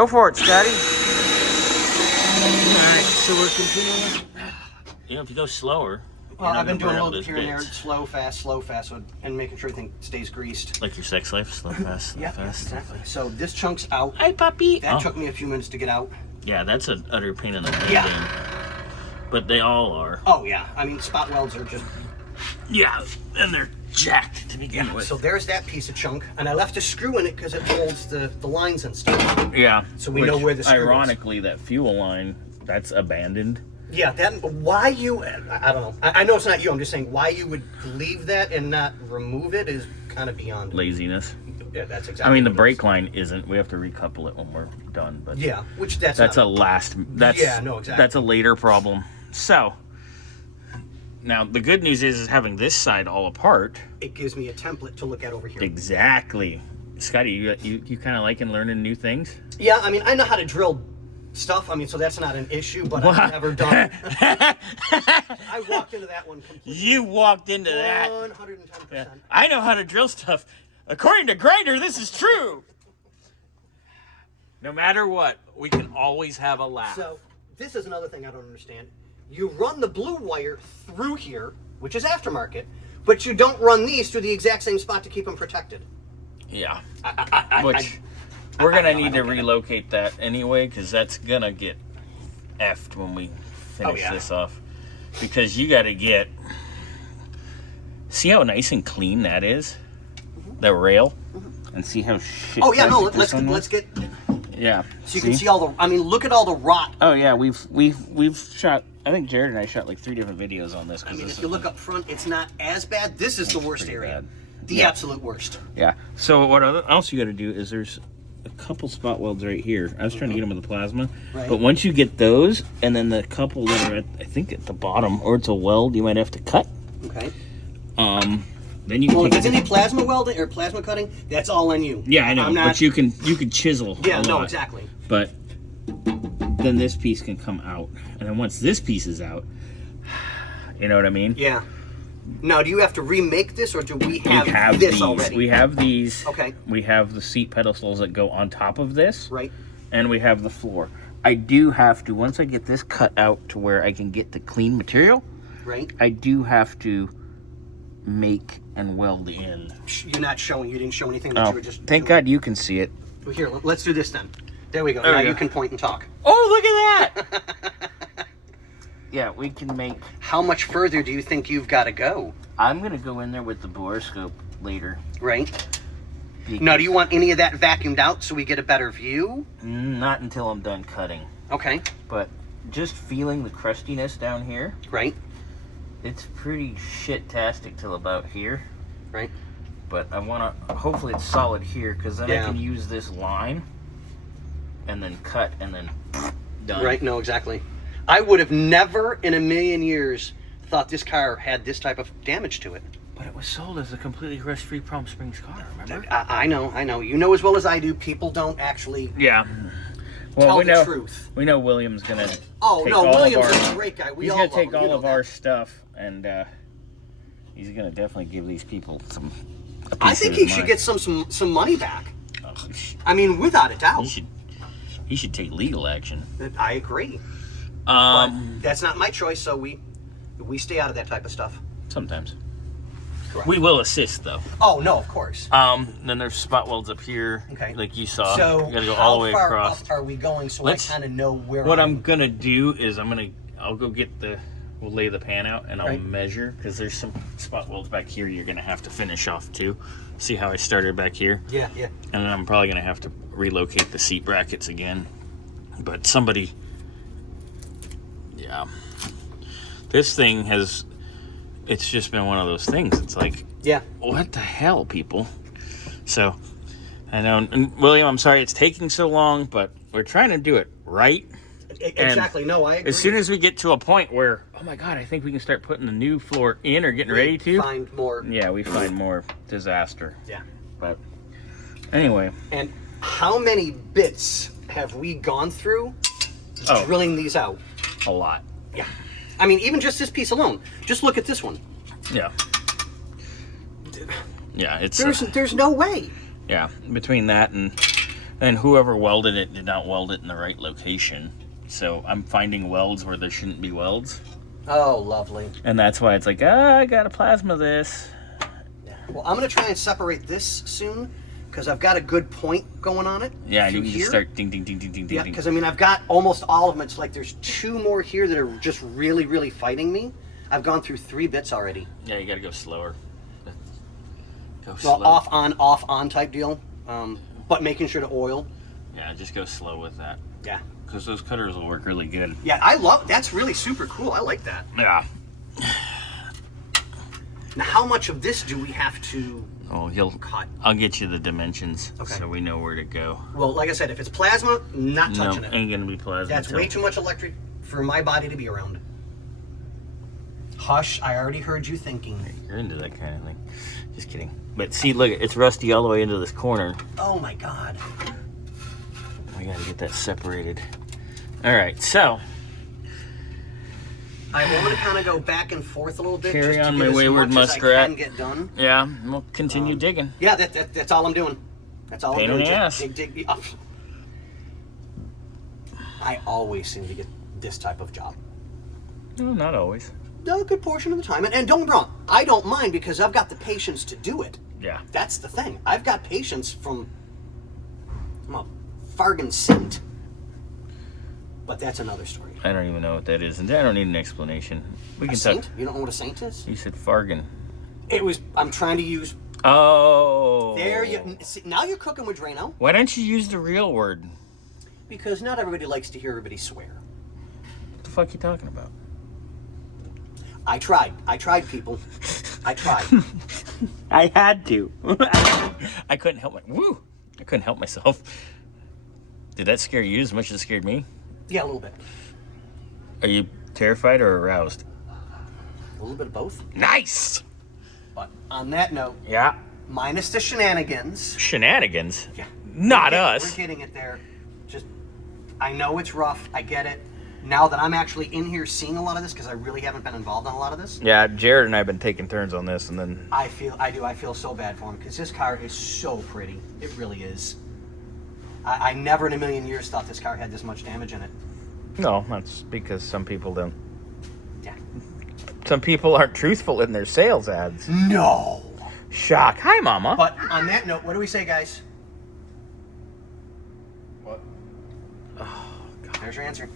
Go for it, Scotty. Alright, so we're continuing. You know, if you go slower. Well, I've been doing a little bit here and there, slow, fast, so, and making sure everything stays greased. Like your sex life, slow, fast, slow, yeah, fast. Exactly. So this chunk's out. Hi, puppy. That took me a few minutes to get out. Yeah, that's an utter pain in the neck. Yeah. But they all are. Oh, yeah. I mean, spot welds are just... Yeah, and they're jacked to begin with. So there's that piece of chunk, and I left a screw in it because it holds the lines and stuff. Yeah. So we know where the screw ironically, is. That fuel line, that's abandoned. Yeah, why you, I don't know. I know it's not you, I'm just saying why you would leave that and not remove it is kind of beyond laziness. Yeah, that's exactly. I mean, the brake line isn't. We have to recouple it when we're done. But yeah, which that's a last. That's yeah, no, exactly. That's a later problem. So now the good news is having this side all apart. It gives me a template to look at over here. Exactly, Scotty. You kind of liking learning new things? Yeah, I mean, I know how to drill stuff. I mean, so that's not an issue. But I've never done. I walked into that one completely. You walked into 110%. that. 110%. Yeah. I know how to drill stuff. According to Grinder, this is true. No matter what, we can always have a laugh. So, this is another thing I don't understand. You run the blue wire through here, which is aftermarket, but you don't run these through the exact same spot to keep them protected. Yeah. We're going to need to relocate that anyway, because that's going to get effed when we finish this off. Because you got to get... See how nice and clean that is? The rail, and see how shit. Oh yeah, no. Let's get. Yeah. So you can see all the. I mean, look at all the rot. Oh yeah, we've shot. I think Jared and I shot like 3 different videos on this. I mean, if you look up front, it's not as bad. This is the worst area. The absolute worst. Yeah. So what else you got to do is there's a couple spot welds right here. I was trying to get them with the plasma, but once you get those, and then the couple that are I think at the bottom, or it's a weld, you might have to cut. Okay. Then you can if it's any plasma welding or plasma cutting, that's all on you. Yeah, I know. But you can chisel. Yeah, no, exactly. But then this piece can come out, and then once this piece is out, you know what I mean? Yeah. Now, do you have to remake this, or do we have this these already? We have these. Okay. We have the seat pedestals that go on top of this. Right. And we have the floor. I do have to, once I get this cut out to where I can get the clean material. Right. I do have to make and weld in. You're not showing. You didn't show anything that you were just. Thank God you can see it. Well, here, let's do this then. There we go. Now you can point and talk. Oh, look at that! Yeah, we can make. How much further do you think you've got to go? I'm gonna go in there with the borescope later. Right. Now, do you want any of that vacuumed out so we get a better view? Not until I'm done cutting. Okay. But just feeling the crustiness down here. Right. It's pretty shit-tastic till about here. Right. But I want to, hopefully it's solid here, because then I can use this line and then cut and then done. Right, no, exactly. I would have never in a million years thought this car had this type of damage to it. But it was sold as a completely rust-free Palm Springs car, remember? I know. You know as well as I do, people don't actually tell the truth. We know William's going to William's a great guy. He's going to take all of our stuff, and he's going to definitely give these people some. I think he should get some money back. I mean, without a doubt. He should take legal action. I agree. But that's not my choice, so we stay out of that type of stuff. Sometimes. Correct. We will assist, though. Oh, no, of course. Then there's spot welds up here, like you saw. So you got to go all the way across. How far up are we going so I kind of know where What I'm going to do is I'll go get we'll lay the pan out and I'll measure, because there's some spot welds back here you're going to have to finish off too. See how I started back here? Yeah. And then I'm probably going to have to relocate the seat brackets again. But somebody... Yeah. This thing has... It's just been one of those things. It's like... Yeah. What the hell, people? So, I know... And William, I'm sorry it's taking so long, but we're trying to do it right. Exactly. No, I agree. As soon as we get to a point where, oh my God, I think we can start putting the new floor in or getting ready to. Find more. Yeah, we find more disaster. Yeah. But anyway. And how many bits have we gone through drilling these out? A lot. Yeah. I mean, even just this piece alone. Just look at this one. Yeah. Yeah, it's... There's no way. Yeah, between that and And whoever welded it did not weld it in the right location. So I'm finding welds where there shouldn't be welds. Oh, lovely. And that's why it's like, I got to plasma this. Yeah. Well, I'm going to try and separate this soon because I've got a good point going on it. Yeah, you can just start ding, ding, ding, ding, ding, Yeah, ding. because I mean, I've got almost all of them. It's like there's 2 more here that are just really, really fighting me. I've gone through 3 bits already. Yeah, you got to go slower. Go Well, slow. off on type deal, but making sure to oil. Yeah, just go slow with that. Yeah. Because those cutters will work really good. Yeah, that's really super cool. I like that. Yeah. Now, how much of this do we have to cut? I'll get you the dimensions Okay. so we know where to go. Well, like I said, if it's plasma, not touching it. Ain't gonna be plasma. That's way too much electric for my body to be around. Hush, I already heard you thinking. You're into that kind of thing. Just kidding. But see, look, it's rusty all the way into this corner. Oh my God. I gotta get that separated. All right, so I want to kind of go back and forth a little bit. Carry just to on, get my as wayward much muskrat. As I can get done. yeah, we'll continue digging. Yeah, that's all I'm doing. That's all Pain I'm in doing. the Just ass. dig up. I always seem to get this type of job. No, not always. A good portion of the time. And don't get me wrong, I don't mind because I've got the patience to do it. Yeah. That's the thing. I've got patience I'm a fargan saint. But that's another story. I don't even know what that is, and I don't need an explanation. We can A talk. saint? You don't know what a saint is? You said Fargan. I'm trying to use... Oh. There you... See, now you're cooking with Drano. Why don't you use the real word? Because not everybody likes to hear everybody swear. What the fuck are you talking about? I tried, people. I tried. I had to. I couldn't help I couldn't help myself. Did that scare you as much as it scared me? Yeah, a little bit. Are you terrified or aroused? A little bit of both. Nice! But on that note, Yeah. minus the shenanigans. Shenanigans? Yeah. Not us. We're getting it there. Just, I know it's rough. I get it. Now that I'm actually in here seeing a lot of this, because I really haven't been involved in a lot of this, Yeah, Jared and I have been taking turns on this, and then... I feel so bad for him, because this car is so pretty. It really is. I never in a million years thought this car had this much damage in it. No, that's because some people don't. Yeah. Some people aren't truthful in their sales ads. No. Shock. Hi, Mama. But on that note, what do we say, guys? What? Oh, God. There's your answer.